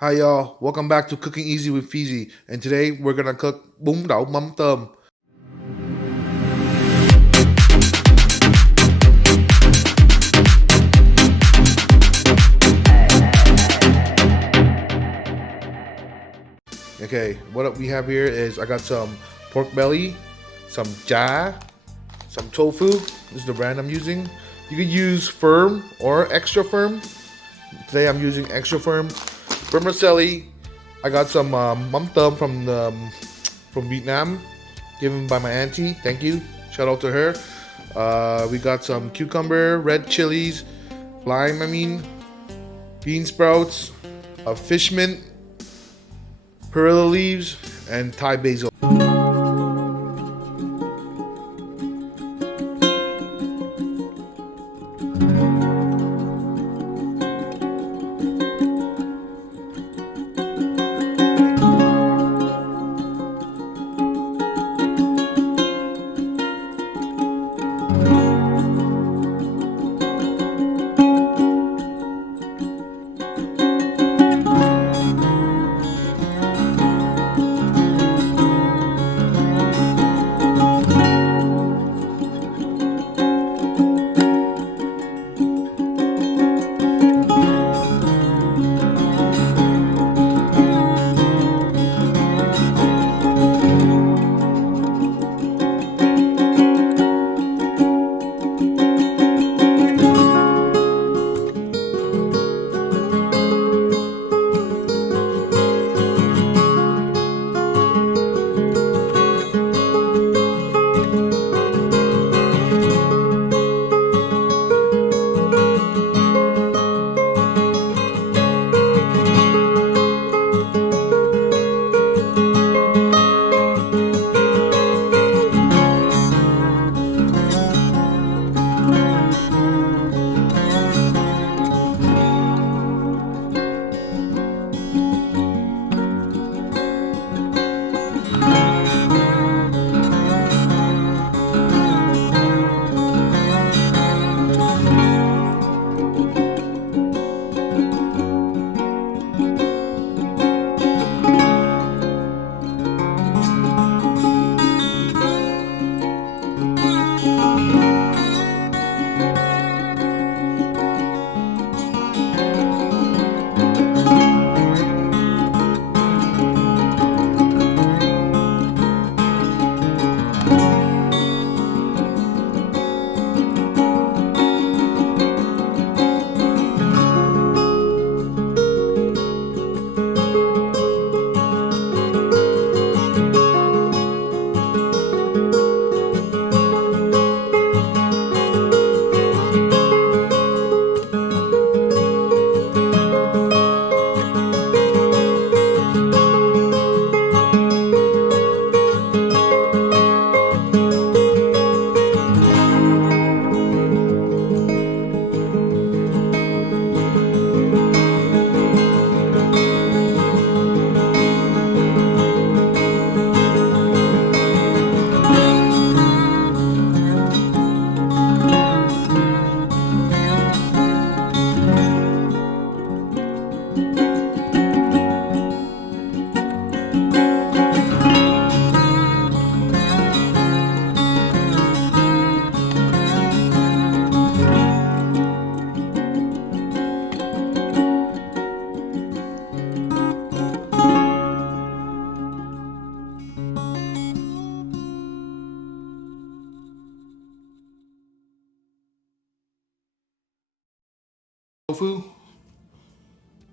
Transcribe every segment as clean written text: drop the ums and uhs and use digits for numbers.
Hi y'all, welcome back to Cooking Easy with Feezy, and today we're gonna cook Bun Dau Mam Tom. Okay, what we have here is I got some pork belly, some ja, some tofu. This is the brand I'm using. You could use firm or extra firm. Today I'm using extra firm. Vermicelli. I got some mam tom from Vietnam, given by my auntie. Thank you. Shout out to her. We got some cucumber, red chilies, lime. Bean sprouts, fish mint, perilla leaves, and Thai basil. Tofu.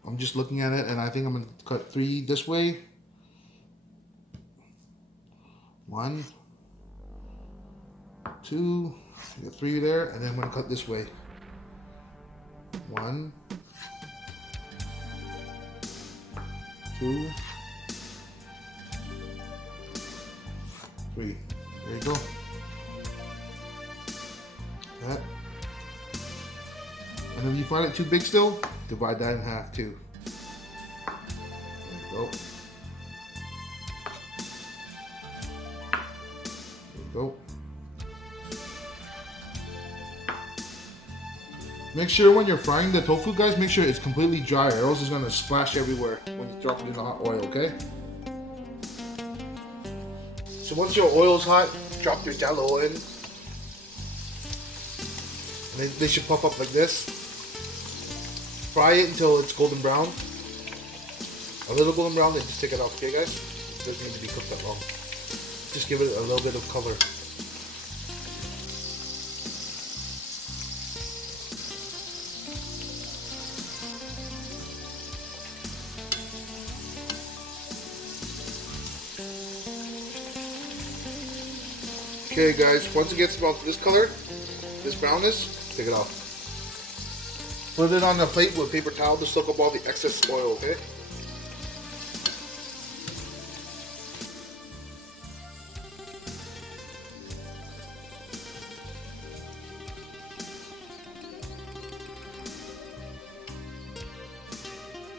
I'm just looking at it, and I think I'm gonna cut three this way. One, two, got three there, and then I'm gonna cut this way. One, two, three. There you go. That. And if you find it too big still, divide that in half too. There you go. There you go. Make sure when you're frying the tofu, guys, make sure it's completely dry, or else it's gonna splash everywhere when you drop it in the hot oil, okay? So once your oil's hot, drop your tallow in. And they should puff up like this. Fry it until it's golden brown. A little golden brown, then just take it off, okay guys? It doesn't need to be cooked that long. Just give it a little bit of color. Okay guys, once it gets about this color, this brownness, take it off. Put it on a plate with a paper towel to soak up all the excess oil, okay?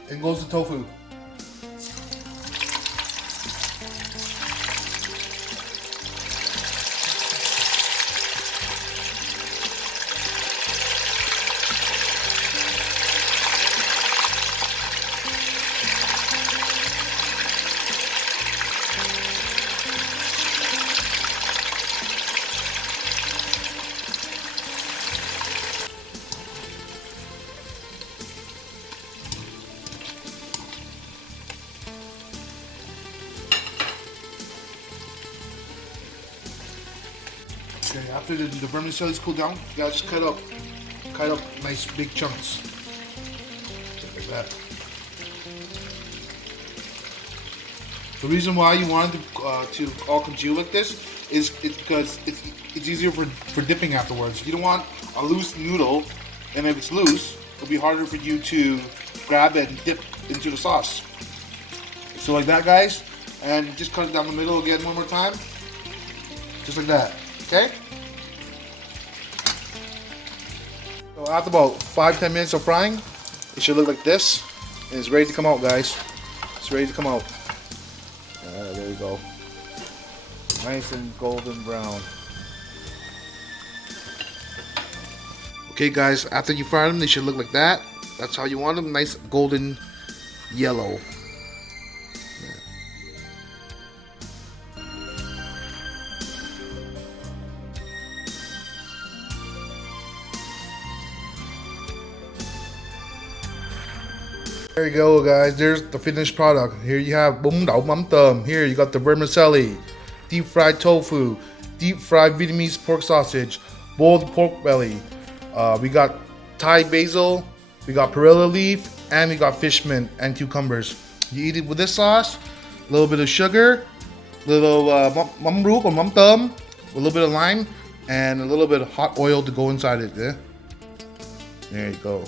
In goes the tofu. Okay, after the vermicelli is cooled down, you gotta just cut up nice big chunks. Like that. The reason why you wanted to all congeal like this is because it's easier for dipping afterwards. You don't want a loose noodle, and if it's loose, it'll be harder for you to grab and dip into the sauce. So like that, guys, and just cut it down the middle again one more time, just like that. Okay? So after about 5-10 minutes of frying, it should look like this. And it's ready to come out, guys. It's ready to come out. There we go. Nice and golden brown. Okay guys, after you fry them, they should look like that. That's how you want them, nice golden yellow. There you go, guys. There's the finished product. Here you have Bun Dau Mam Tom. Here you got the vermicelli, deep fried tofu, deep fried Vietnamese pork sausage, boiled pork belly. We got Thai basil, we got perilla leaf, and we got fish mint and cucumbers. You eat it with this sauce, a little bit of sugar, a little mắm ruốc or mắm tôm, a little bit of lime, and a little bit of hot oil to go inside it. Yeah? There you go.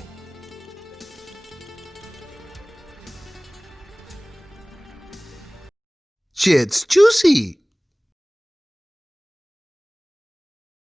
Shit's juicy.